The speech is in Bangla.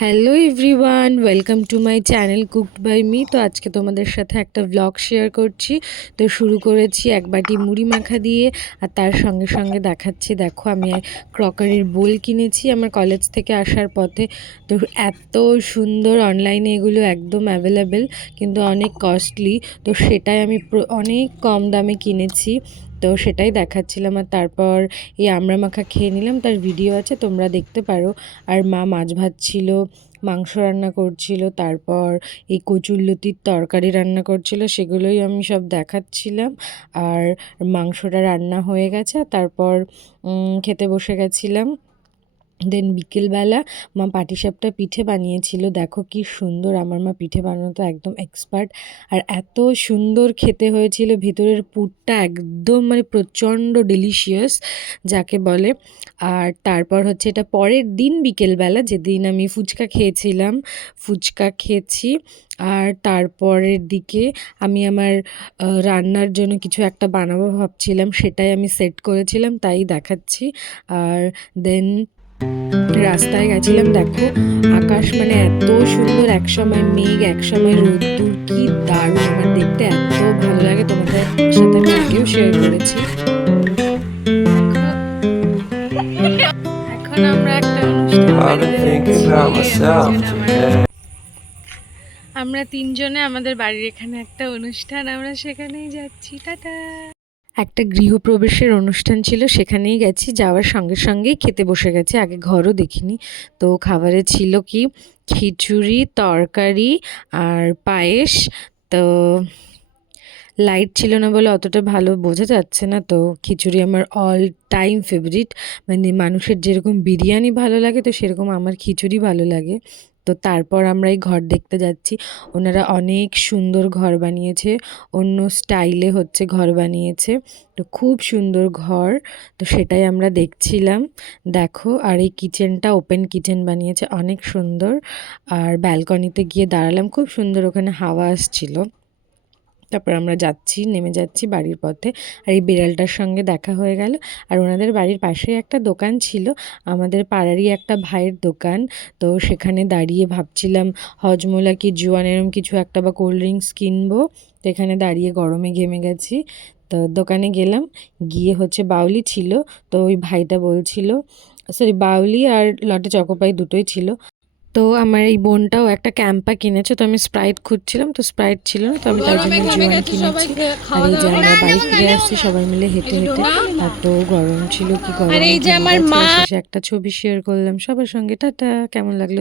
Hello everyone, welcome to my channel cooked by me. তো আজকে তোমাদের সাথে একটা ব্লগ শেয়ার করছি। তো শুরু করেছি এক বাটি মুড়ি মাখা দিয়ে, আর তার সঙ্গে সঙ্গে দেখাচ্ছি, দেখো আমি ক্রকারির বোল কিনেছি আমার কলেজ থেকে আসার পথে। তো এত সুন্দর, অনলাইনে এগুলো একদম অ্যাভেলেবেল কিন্তু অনেক কস্টলি। তো সেটাই আমি অনেক কম দামে কিনেছি, তো সেটাই দেখাচ্ছিলাম। আর তারপর এই আমড়া মাখা খেয়ে নিলাম, তার ভিডিও আছে, তোমরা দেখতে পারো। আর মা মাছ ভাজছিল, মাংস রান্না করছিল, তারপর এই কচুরলতির তরকারি রান্না করছিল, সেগুলোই আমি সব দেখাচ্ছিলাম। আর মাংসটা রান্না হয়ে গেছে, তারপর খেতে বসে গেছিলাম। দেন বিকেলবেলা মা পাটিসাপটা পিঠে বানিয়েছিল, দেখো কি সুন্দর, আমার মা পিঠে বানানো একদম এক্সপার্ট। আর এত সুন্দর খেতে হয়েছিল, ভিতরের পুরটা একদম মানে প্রচণ্ড ডেলিশিয়াস যাকে বলে। আর তারপর হচ্ছে এটা পরের দিন বিকেলবেলা, যেদিন আমি ফুচকা খেয়েছিলাম, ফুচকা খেয়েছি। আর তারপরের দিকে আমি আমার রান্নার জন্য কিছু একটা বানাবো ভাবছিলাম, সেটাই আমি সেট করেছিলাম, তাই দেখাচ্ছি। আর দেন রাস্তায় গেছিলাম, দেখো আকাশ মানে এত সুন্দর, একসময় মেঘ একসময় রোদ্দুর, কি দারুণ, আমার দেখতে এত ভালো লাগে। তোমাদের সাথে আমি আগেও শেয়ার করেছি। এখন আমরা একটা আমরা তিনজনে আমাদের বাড়ির এখানে একটা অনুষ্ঠান, আমরা সেখানেই যাচ্ছি। টাটা। একটা গৃহপ্রবেশের অনুষ্ঠান ছিল, সেখানেই গেছি, যাওয়ার সঙ্গে সঙ্গেই খেতে বসে গেছি, আগে ঘরও দেখিনি। তো খাবারে ছিল কি, খিচুড়ি, তরকারি আর পায়েস। তো লাইট ছিল না বলে অতটা ভালো বোঝা যাচ্ছে না। তো খিচুড়ি আমার অল টাইম ফেভারিট, মানে মানুষের যেরকম বিরিয়ানি ভালো লাগে, তো সেরকম আমার খিচুড়ি ভালো লাগে। তো তারপর আমরা এই ঘর দেখতে যাচ্ছি, ওনারা অনেক সুন্দর ঘর বানিয়েছে, অন্য স্টাইলে হচ্ছে ঘর বানিয়েছে, তো খুব সুন্দর ঘর। তো সেটাই আমরা দেখছিলাম, দেখো। আর এই কিচেনটা ওপেন কিচেন বানিয়েছে, অনেক সুন্দর। আর ব্যালকনিতে গিয়ে দাঁড়ালাম, খুব সুন্দর, ওখানে হাওয়া আসছিল। তারপর আমরা নেমে যাচ্ছি বাড়ির পথে। আর এই বিড়ালটার সঙ্গে দেখা হয়ে গেল। আর ওনাদের বাড়ির পাশেই একটা দোকান ছিল, আমাদের পাড়ারই একটা ভাইয়ের দোকান। তো সেখানে দাঁড়িয়ে ভাবছিলাম হজমোলা কি জোয়ান এরম কিছু একটা বা কোল্ড ড্রিঙ্কস কিনবো। তো এখানে দাঁড়িয়ে গরমে ঘেমে গেছি। তো দোকানে গেলাম, গিয়ে হচ্ছে বাউলি ছিল। তো ওই ভাইটা বলছিল, সরি বাউলি আর লটে চকোপাই দুটোই ছিল। তো আমার এই বোনটাও একটা ক্যাম্পা কিনেছে, তো আমি স্প্রাইট খুঁজছিলাম, তো স্প্রাইট ছিল না, তো আমি তার জন্য জোয়ান কিনেছি। আর এই যে আমরা বাড়ি ফিরে আসছি সবাই মিলে হেঁটে হেঁটে, এত গরম ছিল, কি গরম, শেষে একটা ছবি শেয়ার করলাম সবার সঙ্গে। টাটা, কেমন লাগলো?